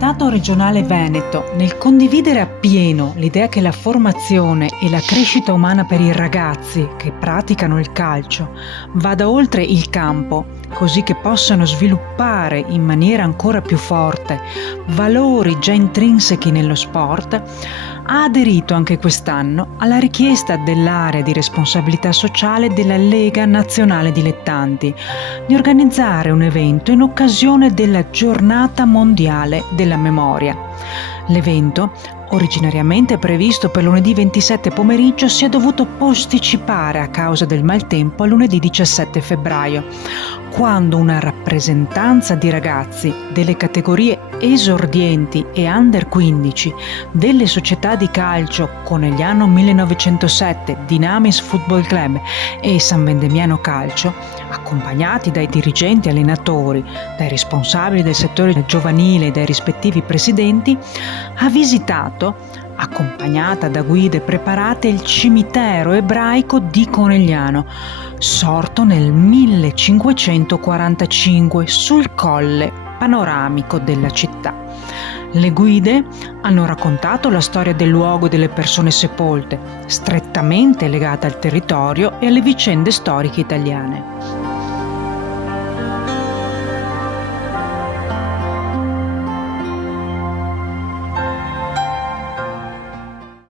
Comitato Regionale Veneto, nel condividere appieno l'idea che la formazione e la crescita umana per i ragazzi che praticano il calcio vada oltre il campo, così che possano sviluppare in maniera ancora più forte valori già intrinsechi nello sport, ha aderito anche quest'anno alla richiesta dell'area di responsabilità sociale della Lega Nazionale Dilettanti di organizzare un evento in occasione della Giornata Mondiale della Memoria. L'evento, originariamente previsto per lunedì 27 pomeriggio, si è dovuto posticipare a causa del maltempo a lunedì 17 febbraio, quando una rappresentanza di ragazzi delle categorie esordienti e under 15 delle società di calcio Conegliano 1907, Dynamis Football Club e San Vendemiano Calcio, accompagnati dai dirigenti allenatori, dai responsabili del settore giovanile e dai rispettivi presidenti, ha visitato, accompagnata da guide preparate, il cimitero ebraico di Conegliano, sorto nel 1545 sul colle panoramico della città. Le guide hanno raccontato la storia del luogo e delle persone sepolte, strettamente legata al territorio e alle vicende storiche italiane.